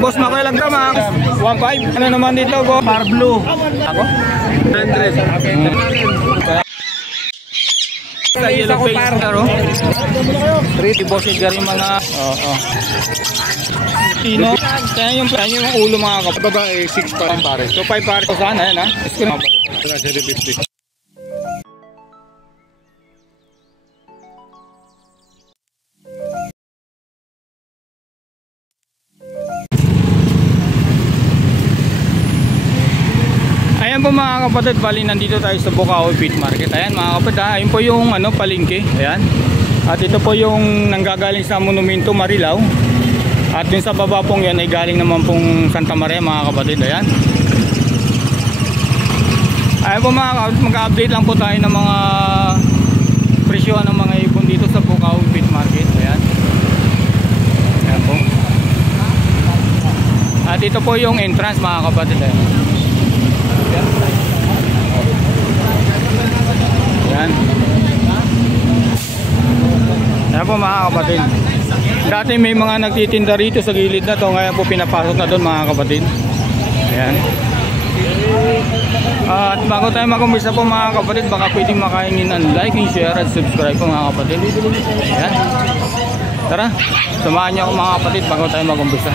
Boss Makoy lang tama. 1.5. Ano naman dito, Boss? Par Blue. Ako? 100. Sa yellow face na ro. 3 bosses garing mga Tino. Kaya yung ulo mga kapatid. Babae 6 pa rin pare. So 5 pare ko sana yan ha. 750. Ayan po mga kapatid, bali nandito tayo sa Bukawi Feed Market. Ayan mga kapatid, ayun po yung palengke. Ayan. At ito po yung nanggagaling sa Monumento Marilao. At dun sa baba pong yan ay galing naman pong Santa Maria mga kapatid. Ayan. Ayan po mga kapatid, mag-update lang po tayo ng mga presyohan ng mga ibon dito sa Bukawi Feed Market. Ayan. Ayan po. At ito po yung entrance mga kapatid. Ayan. Ayan. Ayan po mga kapatid. Dati may mga nagtitinda rito sa gilid na to. Ngayon po pinapasok na doon mga kapatid. Ayan. At bago tayo mag-umpisa po mga kapatid, baka pwedeng makaingin ng like, share at subscribe po mga kapatid. Ayan. Tara, samahan niyo ako mga kapatid bago tayo mag-umpisa.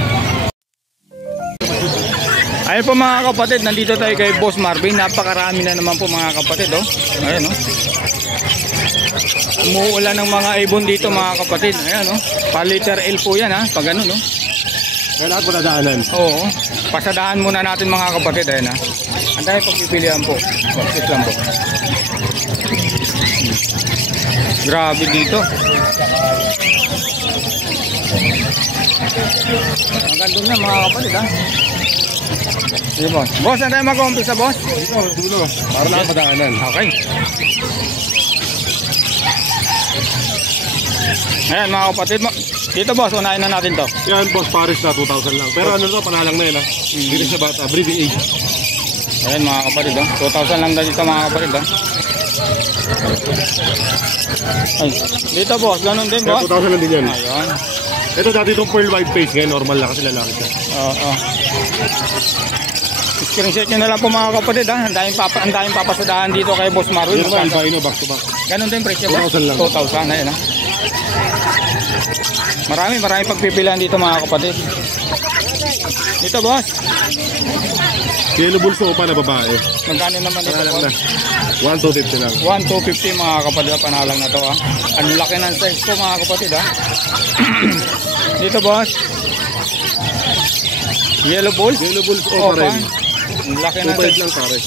Ayun po mga kapatid, nandito tayo kay Boss Marvin. Napakarami na naman po mga kapatid. Ayan umuulan ng mga ibon dito mga kapatid. Ayan paliter L po yan ha. Pag ano Kaya lahat mo nadaanan. Oo. Pasadaan muna natin mga kapatid. Ayan ha. Ang dahil pagpipilihan po. Bakit lang po. Grabe dito. Ang ganda na mga kapatid ha. Sige boss. Boss, saan tayo mag-umpisa boss? Dito, dulo. Para lang madaanan. Okay. Ayan mga kapatid. Dito boss, unahin na natin to. Yan boss, Paris na 2,000 lang. Pero ano to, panalang na yun ha. Hindi sa bata, breeding age. Ayan mga kapatid 2,000 lang dito mga kapatid Ay, dito boss, ganun din boss. 2,000 lang din yan. Ayan. Ito dati itong pearl white face, ngayon normal lang kasi lalaki siya. Oo. Screenshot nyo na lang po mga kapatid ha. Ang daming papasadahan dito kay Boss Marvin. Dito ba, albino back to back. Ganun din presyo boss. 2,000 lang. 2,000 ayan ha. Marami pagpipilian dito mga kapatid. Dito boss. Yellow bulso pa na babae. Magkano naman dito Panalang boss? na. 1,250 lang. 1,250 mga kapatid. Panalang na to ha. Ang laki ng size ko mga kapatid ha. Dito boss. Yellow bulls. Yellow bulls pa rin. Ang laki ng size. 2,500 lang pare.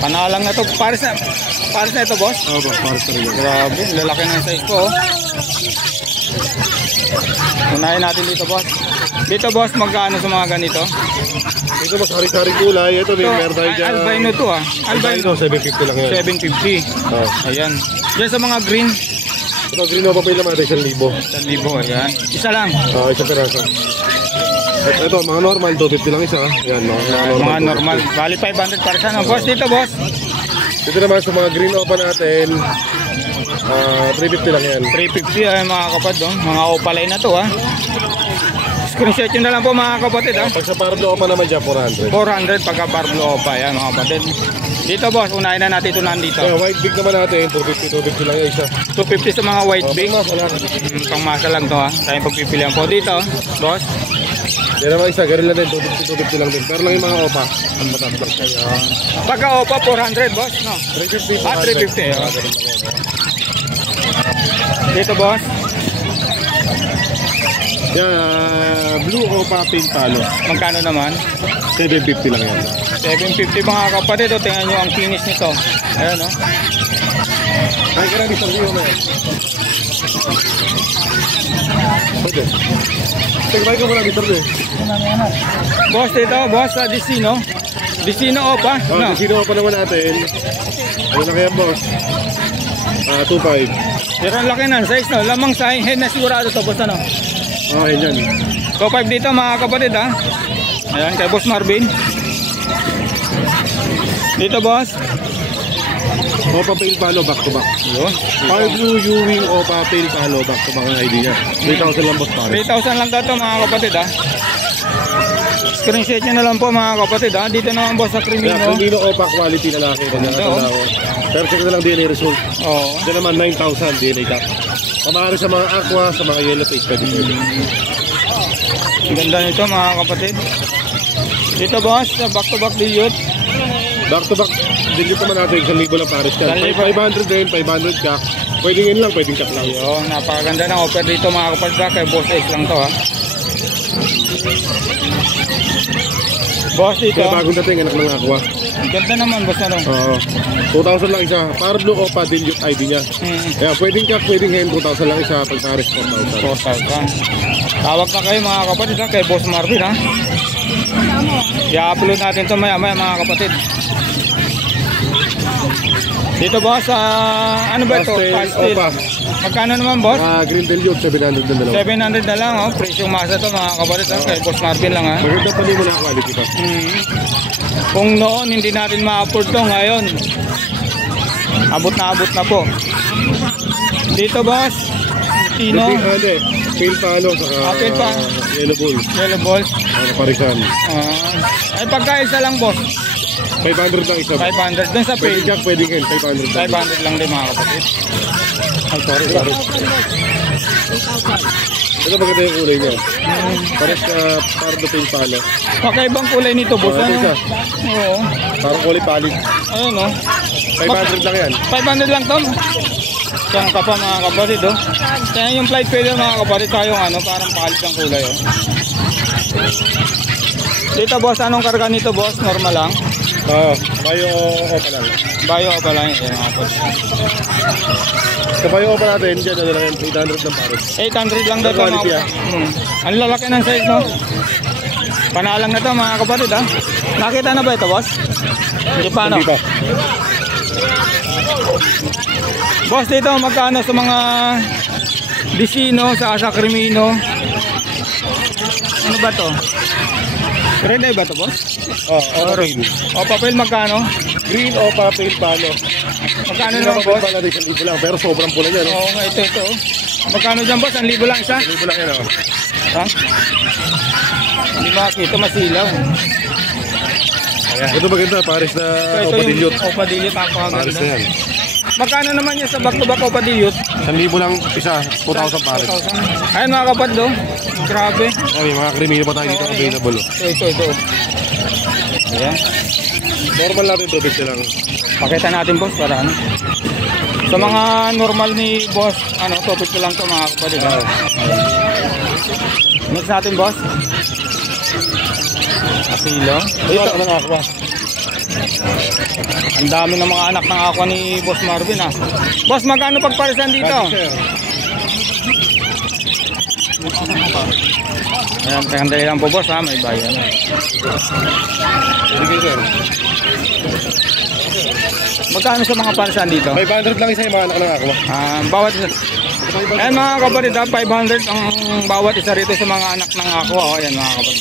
Panalang na to. Paris na ito boss. Oo, Paris na rin. Grabe, lalaki ng size ko Unahin natin dito boss. Dito boss, magkano sa mga ganito? Dito mas hari-hari kulay. Ito din, meron tayo dyan. Albino to ha. Albino, 750 lang yan. 750. Ayan. Diyan sa mga green. Ito, green na papel naman natin, 1,000. 1,000, ayan. Isa lang. Oo, isa peraso. Ito, mga normal, 250 lang isa. Ayan, mga normal. Bali 500 para sa boss. Dito boss. Dito naman sa mga green opa natin, 350 lang yan. 350 ay mga kapatid mga opalay na to ha. Screenshot nyo na lang po mga kapatid ha. Pag sa Parblo opa naman dyan, 400. 400 pagka Parblo opa yan mga kapatid. Dito boss, unahin na natin ito nandito. White big naman natin, 250 lang yung isa. 250 sa mga white big. Pangmasa lang to ha. Tayong pagpipilihan po dito boss. Yan naman isa, gano'n lang din, 250 lang din. Pero lang yung mga opa, ang matapos kayo. Pagka opa, 400 boss, no? 350. 350. Dito boss. Yan, blue opa pink palo. Magkano naman? 750 lang yan. 750 mga kapatid. Tingnan nyo ang finish nito. Ayan o. Ay, karami sa view na yan. Okay. Tigmay ko muna dito eh. Boss, dito, boss, Dicino. Dicino opa. No? Dicino opa naman natin. Ano na kaya boss? 2.5. Pero ang laki ng size no. Lamang sa head na sigurado to boss ano. Okay yan. 2.5 dito mga kapatid ha. Ayan kay Boss Marvin. Dito boss. Opa pale palo back to back. Yun. Fire blue Ewing opa pale palo back to back ang idea. 3,000 lang boss pare. 3,000 lang dato mga kapatid ha. Screenshot nyo na lang po mga kapatid ha. Dito naman boss sa Kaya Crimino. Crimino Opa quality lalaki. Kanya katanda ko. Pero check na lang DNA result. Oo. Ito naman 9,000 DNA tap. Pamahari sa mga aqua, sa mga yellow face pwede. Ang ganda nito mga kapatid. Dito boss, sa back to back dilute. Back to back, digit naman natin, 1,000 lang pares ka. 1,000. 500 din, 500 ka. Pwedeng yun lang, pwedeng cut lang. Yun, napakaganda ng offer dito mga kapatid ha. Kay Boss Ace lang to ha. Boss dito. Kaya bagong dating, anak ng aqua. Ang ganda naman boss ano. Oo. 2,000 lang isa. Para blue Opa, dilute ID niya. Kaya pwedeng cut, pwedeng hen, 2,000 lang isa. Pag pares, 4,000. 4,000. Tawag na kayo mga kapatid ha. Kay Boss Marvin ha. I-upload natin to maya maya mga kapatid. Dito boss, ano ba ito? Pastel Opa. Magkano naman boss? Green dilute, 700 na dalawa. 700 na lang oh. Presyong masa to mga kapatid ha. Kay Boss Marvin lang ha. Maganda pa din mo na quality pa. Kung noon hindi natin ma-afford to, ngayon abot na po. Dito boss, Tino, Hindi, pale palo, saka pale pa. Yellow bull. yellow balls. Parisan. Ay pagkaisa lang boss, 500 lang isa. 500 dun sa Pwede page. jack, pwede hen, 500 lang. 500 lang din mga kapatid. Ay sorry. Ito maganda yung kulay niya. Pares ka pardo pale palo. Kakaibang kulay nito boss. Ito Ano? isa. Oo. Parang kulay palit. Ayun oh. 500 lang yan. 500 lang to. Siyang ka pa mga kapatid oh. Kaya yung flight feather mga kapatid tayong ano, parang palit ang kulay oh. Dito boss, anong karga nito boss? Normal lang? Bayo Opa lang. Bayo pa lang yun mga kapatid. Sa Bayo Opa natin, dyan ano lang yan, 800 lang pares. 800 lang daw Quality, mga Ang lalaki ng size no? Panalang na to mga kapatid ha. Nakita na ba ito boss? Hindi pa no? Hindi pa. Boss dito magkano sa mga Disino sa Crimino? Ano ba to? Red eye ba to boss? Opa green. O papel magkano? Green Opa pale palo. Magkano Hindi naman naman boss? pala rin 1,000 lang, pero sobrang pula niya, no? Oo nga ito oh. Magkano dyan boss? 1,000 lang isa? 1,000 lang yan, oh. Ha? Hindi makakita masilaw. Ito maganda, pares na Ito Opa yung dilute. Opa dilute Pares na napakaganda. yan. Magkano naman yan sa back to back Opa dilute? 1,000 lang isa, 2,000 pares. 2,000. Ayun mga kapatid oh. Grabe. Ay, may mga Crimino pa tayo dito available, oh. Ito. Ayan. Normal natin, 250 lang. Pakita natin boss para ano. Sa mga normal ni boss, ano, topit ko lang to mga kapatid. Ayan. Next natin boss. Asilo. Ito, ano nga ako, Ang dami ng mga anak ng aqua ni Boss Marvin ah. Boss, magkano pagparisan dito? Ayan, kandali lang po boss ha, may bayan. Sige, sir. Magkano sa mga parisan dito? 500 lang isa yung mga anak ng ako. Bawat isa. Ayan mga kapatid ha, 500 ang bawat isa rito sa mga anak ng aqua. Oh, ayan mga kapatid.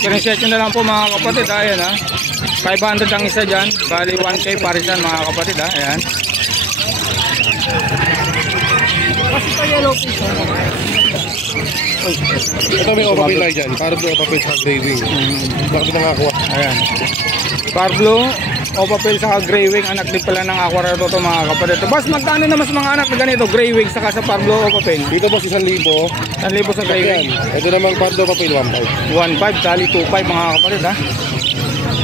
Screenshot nyo na lang po mga kapatid ha, ayan ha. 500 ang isa dyan, bali 1K parisan mga kapatid ha, ayan. Ito may Opa pale dyan, para doon Opa pale sa graving. Bakit ng ako? Ayan. Parblo, Opapel saka Grey Wing, anak din pala ng Aqua Raro to mga kapatid. Boss, magkano naman sa mga anak na ganito? Grey Wing saka sa Parblo, Opapel? Dito boss 1,000. 1,000 sa Grey Wing. Ito namang Pablo Opa pale 1,500. 1,500, tali 2,500 mga kapatid ha.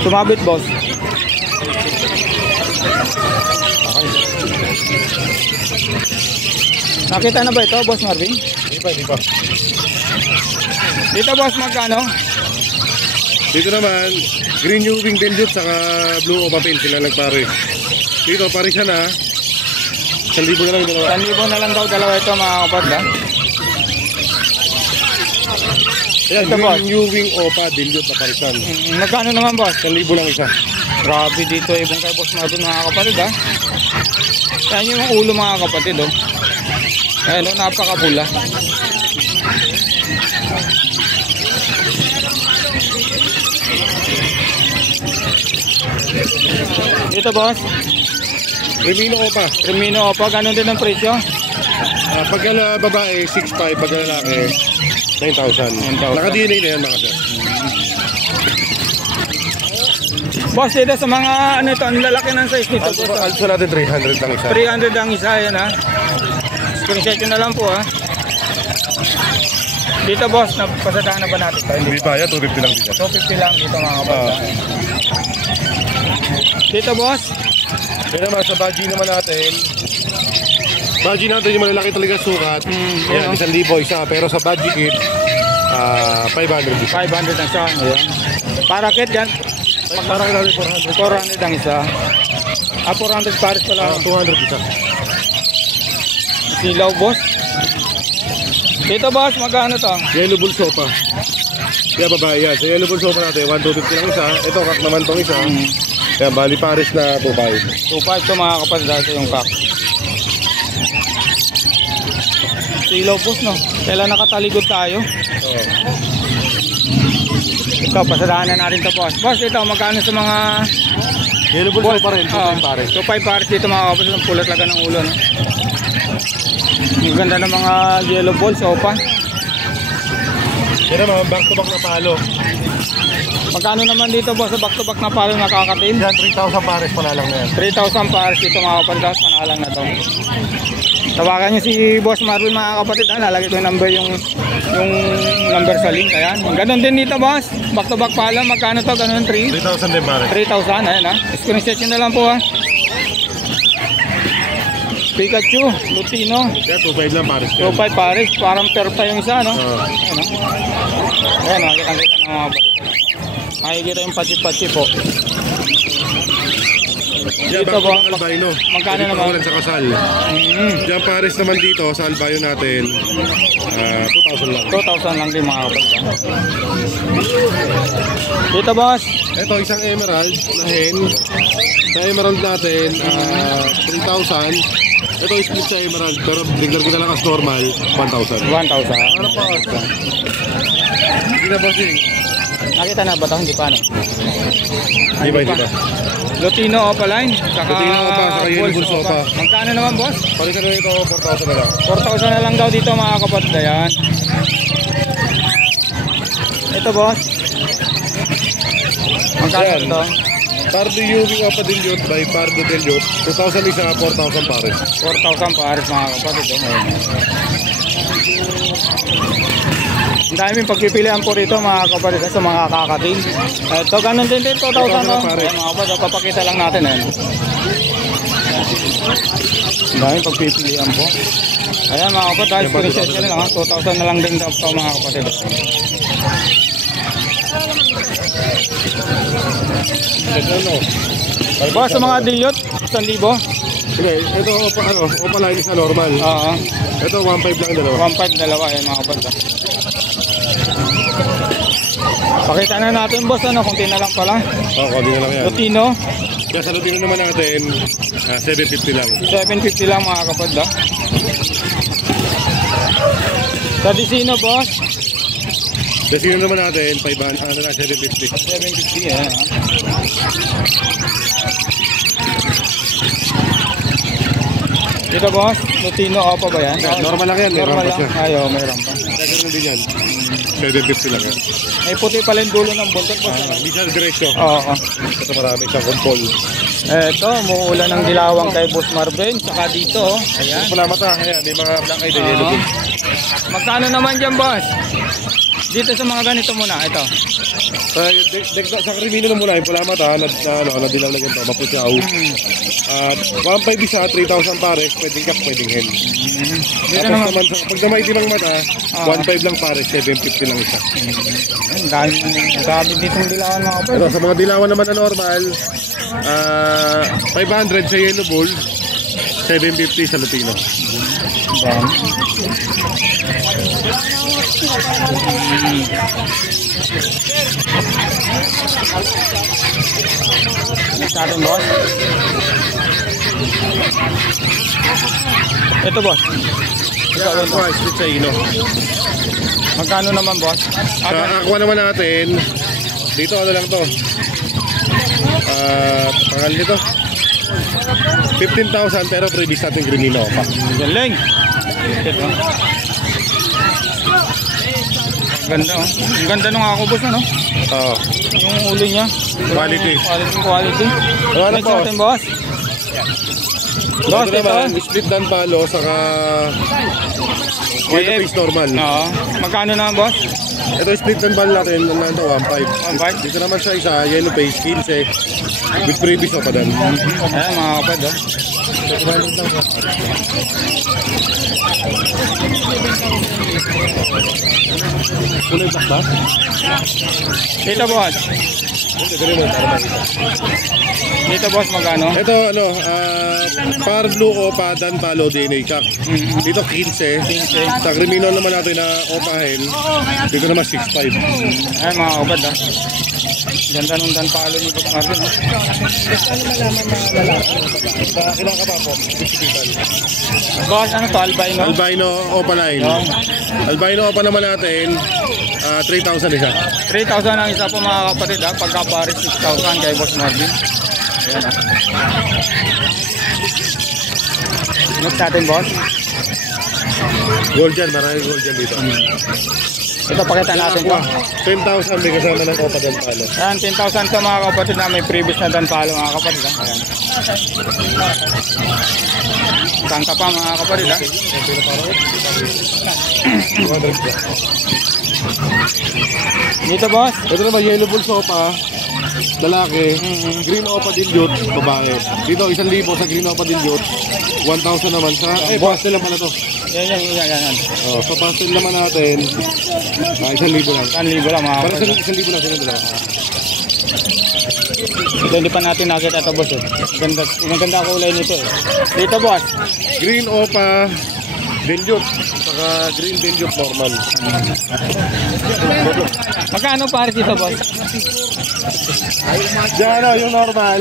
Sumabit boss. Okay. Nakita na ba ito, Boss Marvin? Di pa. Dito boss, magkano? Dito naman, green new wing dilute saka blue Opa pale sila nagpare. Dito pare siya na 1,000 na lang dalawa. 1,000 na lang daw dalawa ito mga kapatid ha. Ayan, Ito, boss. green new wing Opa dilute na parisan. Magkano naman boss? 1,000 lang isa. Grabe dito ibang kay Boss Marvin mga kapatid ha. Yan yung ulo mga kapatid oh. Ayan oh, napakapula. Dito boss, Crimino Opa. Crimino Opa, ganun din ang presyo. Pag babae 6,500, pag lalaki 9,000. 9,000. Naka-DNA na yan mga sir. Boss, dito sa mga ano ito, ang lalaki ng size nito. Also natin 300 lang isa. 300 ang isa, yan ha. Screenshot nyo na lang po ha. Dito boss, napasadahan na ba natin ito? Hindi pa, yan 250 lang dito. 250 lang dito mga kapatid. Dito boss, Yan naman, sa budgie naman natin. Budgie natin yung malalaki talaga sukat. Yan, 1,000 isa. Pero sa budgie kit, 500 isa. 500 ang isa. Ayan. Para kit yan, Parang natin 400. 400 ang isa. 400 pares pala. 200 isa. Silaw boss. Dito boss, magkano to? Yellow bull sopa. Kaya babae yan. Sa yellow bull sopa natin, 1,250 lang isa. Ito, kak naman tong isa. Kaya bali pares na 2,500. 2.5 to mga kapatid. Ito yung kak. Silaw boss no. Kailan nakataligod tayo? Oo. Ito, pasadahan na natin to boss. Boss, ito, magkano sa mga Yellow bull sopa rin, 2,500 pares. 2.5 pares dito mga kapatid. Ang pulat laga ng ulo no. Ang ganda ng mga yellow ball, sopa. Yan naman, back to back na palo. Magkano naman dito boss sa back-to-back na palo nakakatim? Yan, 3,000 pares pala lang na yan. 3,000 pares dito mga kapatid. Panalang na to. Tawagan nyo si Boss Marvin mga kapatid. Lalagay ko yung number, yung number sa link. Ayan. Ganon din dito boss. Back-to-back palo. Magkano to? Ganon 3? 3,000 din pares. 3,000. Ayan ha. Screenshot nyo na lang po ha. Pikachu, Lutino. Yan, 2,500 lang pares. 2.5 pares. Parang perpa yung isa no? Oo. Ayan ha. Ayan ha. Kita ng mga kapatid. Makikita yung patsi-patsi po. Yan, Dito back to ba? back albino. Magkano Pwede naman? pakawalan sa kasal. Yan, pares naman dito sa albayo natin, 2,000 lang. 2,000 lang din mga kapatid. Dito boss. Ito, isang emerald na hen. Sa emerald natin, 3,000. Ito, split sa emerald, pero biglar ko na lang as normal, 1,000. 1,000. Ano pa? Hindi na bossing. Nakita na ba ito? Hindi pa no? Hindi ba, hindi ba? Lutino Opaline. Saka Lutino Opa, saka Yellow Bulls Opa. Magkano naman boss? Palitan na ito, 4,000 na lang. 4,000 na lang daw dito mga kapatid. Ayan. Ito boss. Magkano Ayan. ito? Pardo Ewing Opa Dilute by Pardo Dilute, 2,000 isa, 4,000 pares. 4,000 pares mga kapatid. Ayan. Ang daming pagpipilian po rito mga kapatid sa mga kakating. Ito ganun din 2,000 no? Ayan, mga kapatid, papakita lang natin eh. Ang daming pagpipilian po. Ayan mga kapatid, dahil screenshot nyo na lang 2,000 na lang din daw po mga kapatid. Boss, sa mga dilute, 1,000. Hindi, ito Opa line isa normal. Oo. Ito 1,500 lang dalawa. 1.5 dalawa yan mga kapatid. Pakita na natin boss ano kung tinalang pala. Oo, konti na lang yan. Lutino, Kaya sa Lutino naman natin, 750 lang. 750 lang mga kapatid. Sa Dicino boss, Kasi yun naman natin, 500, 750. 750 yan. Dito boss, Lutino Opa ba yan? Normal lang yan, may Normal rampas lang. na. Ayaw, may rampa. Kaya ganun din yan. 750 lang yan. May puti pala yung dulo ng buntot boss. Hindi siya diretso. Oo. Ito marami siyang kumpol. Eto, umuulan ng dilawang kay Boss Marvin. Saka dito, oh. Ayan. Wala mata, ayan, may mga black eye na yellow book. Magkano naman dyan boss? Dito sa mga ganito muna, ito. Sa krimino na muna, yung pula mata, nadilang na ganito, mapusyaw. 1,500 isa, 3,000 pares, pwedeng kap, pwedeng hen. Dito Tapos naman, naman, pag na maitim ang mata, 1,500 lang pares, 750 lang isa. ang dami ditong dilawan mga kapatid. Ito, sa mga dilawan naman na normal, 500 sa yellow bull, 750 sa Lutino. Dami. Next natin boss. Ito boss. Ito, split sa ino. Magkano naman boss? Sa aqua naman natin, dito ano lang to, pangal nito, 15,000 pero previous natin Grimino pa. Galing. Ito. Ganda oh. Ang ganda nung ako boss ano. Oo. Yung ulo niya. Quality. Quality. Ano Next po? natin boss. Boss, Ito ito. naman, split dan palo, saka white YF. face normal. Oo. Magkano na boss? Ito split dan palo natin, nandito 1.5. 1.5. Dito naman siya isa, yellow face, 15. With previous o pa dan. Ayan mga kapad oh. Kulay black ba? Dito boss. Dito boss magkano? Ito ano, par blue opa dan palo DNA kak. Dito 15. Sa criminal naman natin na opahin. Dito naman 6.5. Ayan mga kapad ah. Ganda nung danpalo ni Boss Marvin oh. Kailangan ka pa po. Boss, ano to? Albino? Albino opa line. Albino opa naman natin 3,000 isa. 3,000 ang isa po mga kapatid ha. Pagka pares 6,000 kay Boss Marvin. Ayan ha. Next natin boss. Gold dyan, maraming gold dyan dito. Ito pakita natin to. 10,000 may kasama ng opa dan palo. Ayan, 10,000 to mga kapatid na may previous na danpalo mga kapatid ha. Ayan. Tangka pa mga kapatid ha. Dito boss. Ito naman yellow bull sopa, lalaki, green opa dilute, babae. Dito 1,000 sa green opa dilute, 1,000 naman sa, pastel lang pala to. Yan. Oh, sa pastel naman natin, 1,000 lang. 1,000 lang mga Para kapatid. 1,000 lang sila dalawa. Ito hindi pa natin nakita ito boss eh. Maganda kulay nito eh. Dito boss. Green opa dilute, saka green dilute normal. Magkano pares dito boss? Diyan yung normal,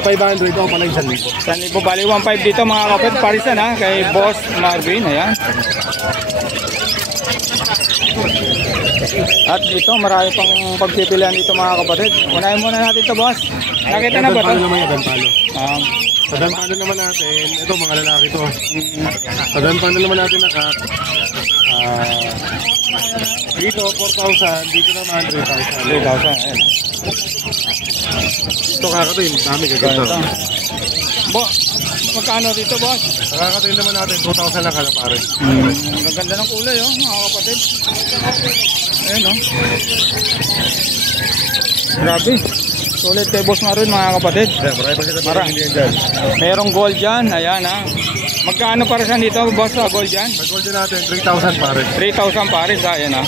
500 opa lang 1,000. 1,000 bali 1,500 dito mga kapatid. Parisan ha kay Boss Marvin. Ayan. At dito marami pang pagpipilian dito mga kapatid. Unahin muna natin ito boss. Nakita na ba ito? naman yung danpalo. Um, Sa danpalo naman natin, ito mga lalaki to. Sa danpalo naman natin dito 4,000, dito naman 3,000. 3,000. Ayan. Ito kakatuin, dami kaganda. Ito. Magkano dito boss? Sa kakatuin naman natin, 2,000 lang kada pare. Ang ganda ng kulay oh mga kapatid. Ayan oh. Grabe. Sulit kay Boss Marvin mga kapatid. Yeah, marami pa sila Mara. pinili dyan. Merong gold dyan. Ayan ha. Magkano para sa dito boss sa gold dyan? Sa gold natin, 3,000 pare. 3,000 pares ha. Ayan ha.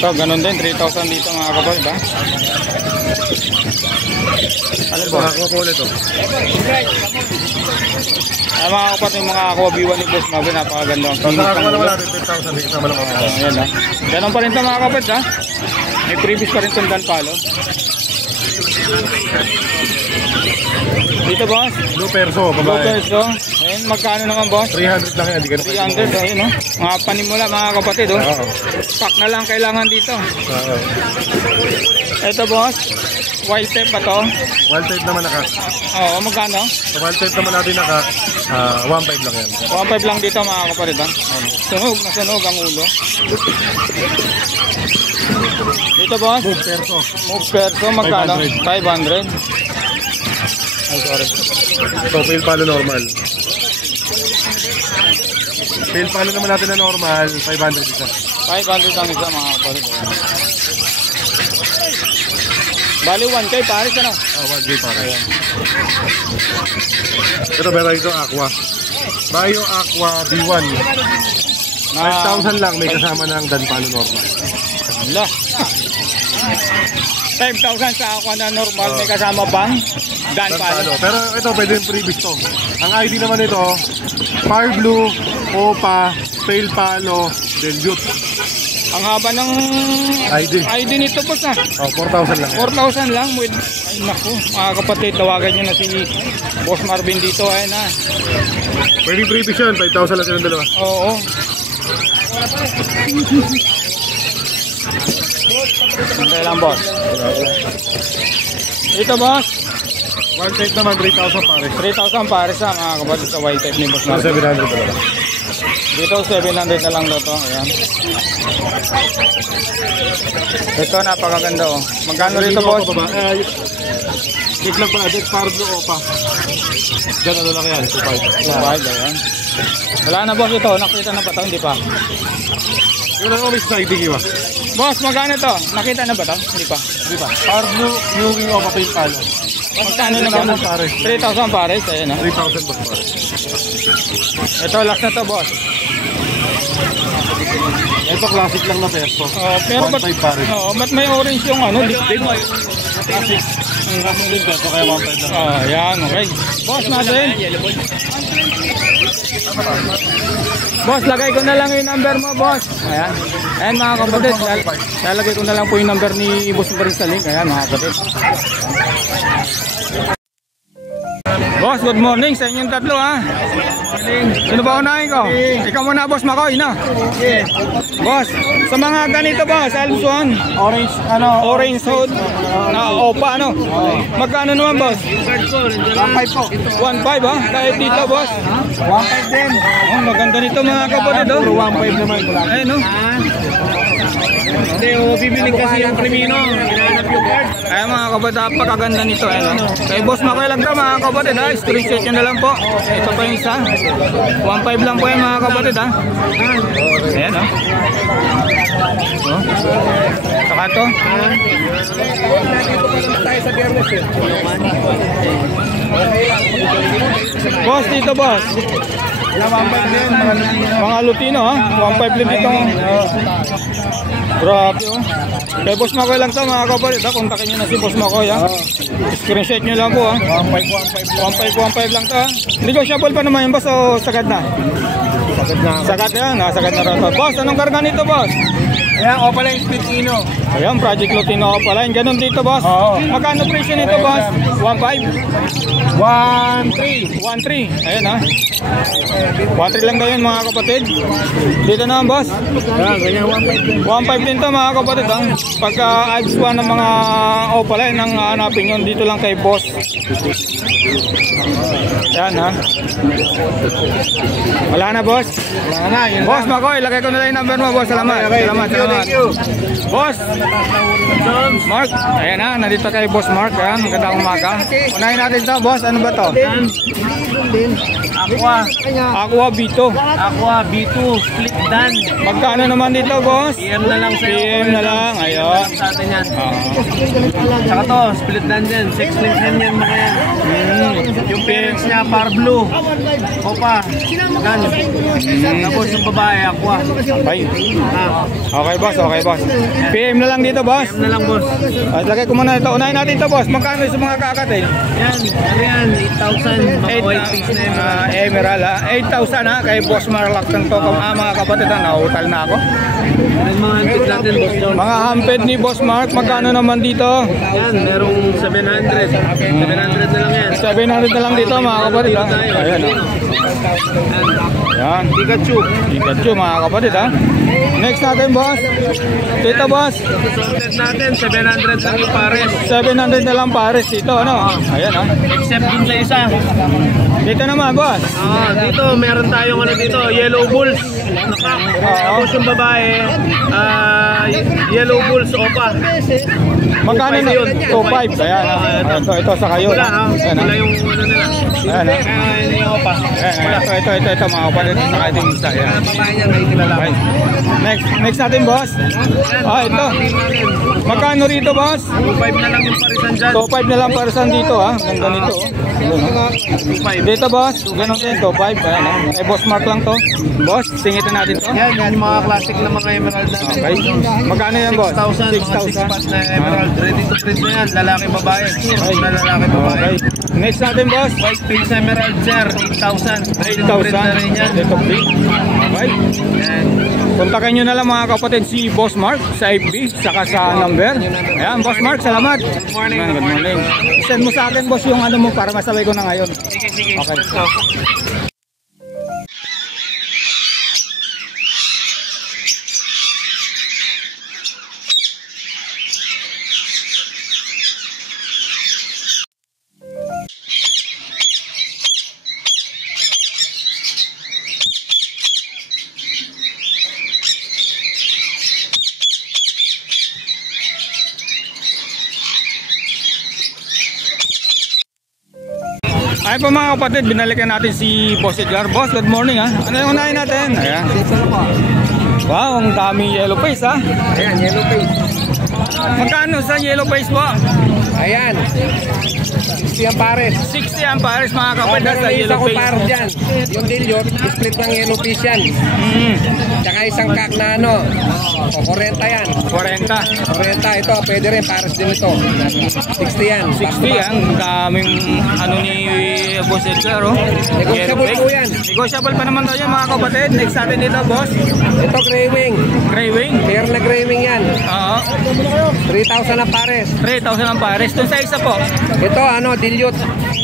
So ganun din. 3,000 dito mga kapatid ha. Ano Ito, ba? ako po ulit to. Ay mga kapatid, mga aqua B1 ni Boss Marvin. Napakaganda. Sa kakatuin naman natin, 10,000, di kasama lang ako. Ayan ha. Ganun pa rin ito mga kapatid ha. May previous pa rin itong danpalo. Dito boss. Blue perso, Blue babae. peso. Ayun, magkano naman boss? 300 lang yan, di ka na 300, ayun no. Mga panimula mga kapatid oh. Oo. Pack na lang kailangan dito. Oo. Ito boss. Wild type ba to? Wild type naman naka. Oo, magkano? Sa wild type naman natin naka, 1.5 lang yan. 1.5 lang dito mga kapatid ha. Sunog na sunog ang ulo. Dito boss. Move perso. Move perso, magkano? 500. Ay sorry. So, fail palo normal. Fail palo naman natin na normal, 500 isa. 500 ang isa mga kapatid. Bali 1K pares ano? 1K pare. Ito meron ito aqua. Bio aqua B1. Na 5,000 lang, may kasama ng danpalo normal. Ala. 5,000 sa aqua na normal, may kasama bang danpalo. Pero ito pwede yung previous to. Ang ID naman ito, Far Blue, Opa, Fail Palo, Dilute. Ang haba ng ID nito boss na. 4,000 lang. 4,000 lang with, ay naku, mga kapatid, tawagan nyo na si Boss Marvin dito, ayun na. Pwede previous yun, 5,000 lang silang dalawa. Oo. Okay lang boss. Dito boss, One type naman, 3,000 pare. 3,000 pares sa mga kapatid sa white type ni Boss Mga Marvin. 700 dalawa. Dito 700 na lang daw to. Ayan. Ito napakaganda oh. Magkano rito boss? Check lang pala, check para blue opa. Diyan ano lang yan, 2.5. 2.5 ayan. Wala na boss ito, nakita na ba ito? Hindi pa. Yun ang umis siding iba. Boss, magkano to? Nakita na ba ito? Hindi pa. Di ba? Para blue, yung opa paint palo. Magkano naman? 3,000 pares. Ayan oh. 3,000 boss pare. Ito last na to boss. Ito classic lang na perso. Pero ba't, 1.5 pare. ba't may orange yung ano? Dip-dip? Classic. Classic din perso kaya 1.5 lang. Ayan, okay. Boss natin. Boss, lagay ko na lang yung number mo, boss. Ayan. Ayan mga kapatid. Lalagay ko na lang po yung number ni Boss Maris sa link. Ayan mga kapatid. Boss, good morning sa inyong tatlo ha. Sino ba unahin ko? Ikaw muna boss Makoy na. Boss, sa mga ganito boss, Alpson, orange hood, na opa ano. Magkano naman boss? 1.5 po. 1.5 ha? Kahit dito boss. 1.5 din. Oh, maganda nito mga kapatid oh. 1.5 naman. Ayun no. Hindi, bibili kasi yung Primino. Hinahanap yung card. Ay mga kapatid, napakaganda nito. Ayun, kay Boss Makoy lang to mga kapatid ha. Screenshot nyo na lang po. Ito pa yung isa. 1.5 lang po yan mga kapatid ha. Ayan o. Oh. Saka to. Boss, dito boss. Mga Lutino ha. 1.5 din dito. Grabe oh. Kay Boss Makoy lang to mga kapatid ha. Kontakin nyo na si Boss Makoy ha. Screenshot nyo lang po ha. 1.5 lang to ha. Negotiable pa naman yung boss o sagad na? Sagad yan. Sagad na rin. Boss, anong karga nito boss? Ayan, Opaline Split Ino. Ayan, Project Lutino Opaline. Ganun dito boss. Magkano presyo nito boss? 1.5? 1.3. Ayan ha. 1.3 lang daw yun mga kapatid. Dito naman boss. Ganyan 1.5. 1.5 din to mga kapatid ha. Pagka adds one ng mga Opaline ang hanapin yun dito lang kay boss. Ayan ha. Wala na boss. Wala na, yun Boss Makoy, ilagay ko na lang yung number mo boss. Salamat. Salamat. Thank you. Boss Mark, ayan na, nandito kay Boss Mark. Ayan, magandang umaga. Unahin natin to boss, ano ba to? Aqua B2. Aqua B2 Split Dan. Magkano naman dito boss? PM na lang sa'yo. PM na lang, ayun. Sa atin yan. Saka to, Split Dan din. 6 link hen yan mga yan. Yung parents niya, Par Blue. Opa. Dan. Tapos yung babae, Aqua. Okay. Ah, Okay boss, okay boss. PM na lang dito boss. PM na lang boss. At lagay ko muna ito. Unahin natin to boss. Magkano sa mga kakatil? Yan, ano yan, 8,000. Mga white piece na yan. Emerald ha. 8,000 ha. Kay Boss Marlak ng to. Mga kapatid ha. Nautal na ako. Yung mga hantid natin, boss John. Mga hamped ni Boss Mark. Magkano naman dito? Yan, merong 700. 700 na lang yan. 700 na lang dito mga kapatid ha. Ayan ha. Yan. Pikachu. Pikachu mga kapatid ha. Next natin boss. Dito boss. Sorted natin, 700 lang yung pares. 700 na lang pares dito ano. Ayan ha. Except dun sa isa. Dito naman boss. Dito, meron tayong ano dito, Yellow Bulls. Tapos yung babae, Yellow Bulls Opa. Magkano na yun? 2.5. Ayan ha. Ito sa kayo. Wala ha. Ayan ha. Wala yung ano nila. Ayan ha. Yung Opa. Ito mga kapatid. Saka ito yung isa. Ayan. Babae niya, may kilala. Okay. Next natin boss. Ito. Magkano rito boss? 2.5 na lang yung parisan dyan. 2.5 na lang parisan dito ha. Ganda nito oh. 2.5. Dito boss, ganun din 2.5. Ayan ha. Ay Boss Mark lang to. Boss, singitan natin to. Yan, yan mga classic na mga emerald natin. Okay. Magkano yan boss? 6,000. 6,000 na emerald. Ready to print na yan. Lalaki babae. Lalaki babae. Okay. Next natin boss. White face emerald sir. 8,000. Ready to print na rin yan. Ito free. Okay. Yan. Kontakin nyo na lang mga kapatid si Boss Mark sa FB saka sa number. Ayan, Boss Mark, salamat. Good morning. Good morning. Send mo sa akin boss yung ano mo para masabay ko na ngayon. Sige. Okay. Let's go. Ay po mga kapatid, binalikan natin si Boss Edgar. Boss, good morning ha. Ano yung unahin natin? Ayan. Wow, ang daming yellow face ha. Ayan, yellow face. Magkano sa yellow face po? Ayan. 60 ang pares. 60 ang pares mga kapatid Pero sa may isa yellow ko face. pares dyan. Yung dilute, split ng yellow face yan. Tsaka isang kak na ano. O, 40 yan. 40. 40 ito, pwede rin pares din ito. 60 yan. 60 ang daming ano ni Boss Edgar oh. Negotiable Yellow po face. yan. Negotiable pa naman daw yan mga kapatid. Next natin dito boss. Ito gray wing. Gray wing. Fair na gray wing yan. Oo. 3,000 ang pares. 3,000 ang pares. Doon sa isa po. Ito ano, dilute.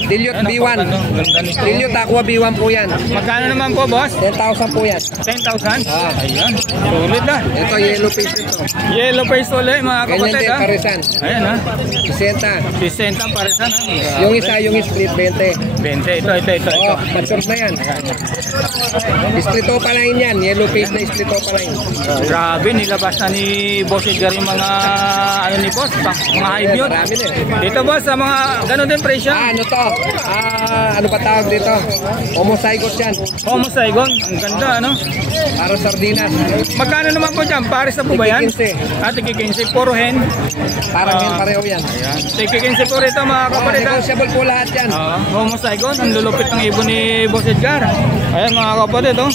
Dilute Ano, B1. ganda nito. Dilute aqua B1 po yan. Magkano naman po boss? 10,000 po yan. 10,000? Ah. Ayan. Sulit na. Ito yellow face ito. Yellow face ulit mga Ganyan kapatid din, ha. paresan. Ayan ha. 60. 60 ang paresan ha. Yung isa, yung split 20. 20. Ito. Oh, mature na yan. Split opaline yan. Yellow face na split opaline. Grabe, nilabas na ni Boss Edgar yung mga ano ni Boss, mga high view. Marami na eh. Dito boss, sa mga ganun din presyo. Ano to? Ano pa tawag dito? Homozygote yan. Homo Saigon, ang ganda ano. Para sardinas. Magkano naman po dyan? Pares na po ba yan? Tiki 15. Tiki 15, puro hen. Parang yan, pareho yan. Ayan. Tiki 15 po rito mga Oh, kapatid. negotiable po lahat yan. Homo Saigon, ang lulupit ng ibon ni Boss Edgar. Ayan mga kapatid oh.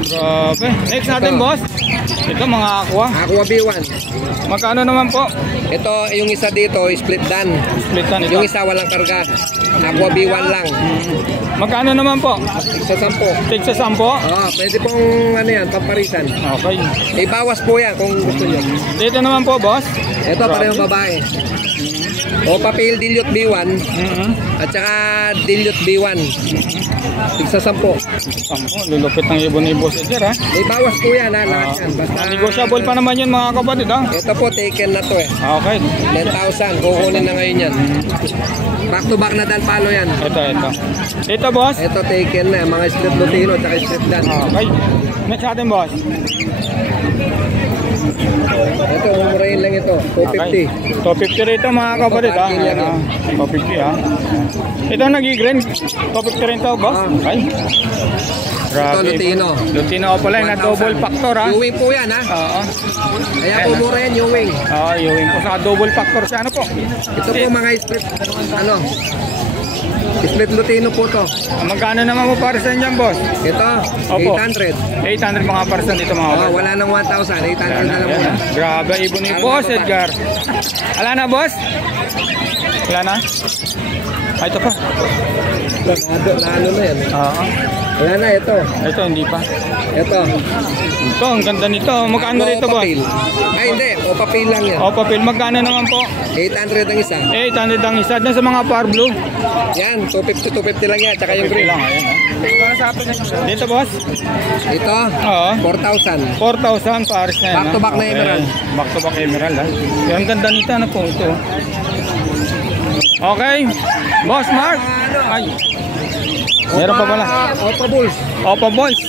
Grabe. Next natin boss. Ito mga aqua. Aqua B1. Magkano naman po? Ito, yung isa dito, split dan. Splitan ito. Yung isa walang karga. Aqua B1 lang. Magkano naman po? Isa 10. Tig sa 10? Pwede pong ano yan, pamparisan. Okay. Ibawas po yan kung gusto nyo. Dito naman po boss. Ito, parehong babae. O papel dilute B1 at saka dilute B1. Isa 10. 10. Lulupit ng ibon ni Boss Edgar ha. May bawas po yan ha, lahat yan. Basta Negotiable pa naman yun mga kapatid ha. ito po, taken na to eh. Okay. 10,000, kukunin na ngayon yan. Back to back na dan palo yan. Ito. Dito boss. Ito taken na, mga split lutino at saka split dan. Okay. Next natin boss. Ito, umurahin lang ito, 250. 250 rito mga kapatid ha. Parking lang Ayan, yan. 250 ha. Ito nag-i-grind. 250 rin to boss. Okay. Ito, lutino. Lutino pala na 1,000. double factor ha. Ewing po yan ha. Oo. Kaya po mura yan, ewing. Yung po sa double factor siya ano po. Ito po mga split, ano, split lutino po to. Magkano naman mo para sa inyo boss? Ito, Opo. 800. 800 mga person dito mga kapatid. Wala nang 1,000, 800 na lang Ayan, muna. grabe, ibon ni Boss Edgar. Wala na, boss? Wala na? Ay, ito pa. Ano na yan? Oo. Wala na, ito. Ito, hindi pa. Ito. Ito, ang ganda nito. Magkano rito, boss? Papel. Ay, hindi. O papel lang yan. O, papel. Magkano naman po? 800 ang isa. 800 ang isa. Doon sa mga par blue. Yan, 250 lang yan. Tsaka yung 50 green. lang, ayun. Dito, boss? Ito, Oo. 4,000. 4,000 pares na yan. Back to back na emerald. Back to back emerald, ha? Yung ganda nito, ano po ito? Okay. Boss Mark. Ay. Meron pa pala. Opa Bulls. Opa Boys.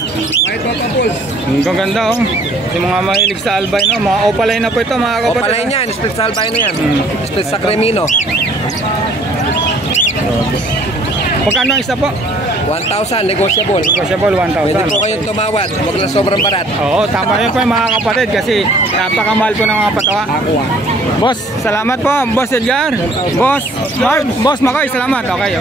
White Opa Bulls. Ang ganda oh. Yung mga mahilig sa albino, mga opaline na po ito mga kapatid. Opa line yan. Split sa albino yan. Split sa cremino. Magkano ang isa po? 1,000. Negotiable. Negotiable 1,000. Pwede po kayong tumawad. Huwag lang sobrang barat. Oo, tama yun po yung mga kapatid kasi napakamahal po ng mga patawa. Ako Boss, salamat po. Boss Edgar. Boss Mark. Boss Makoy, salamat. Okay.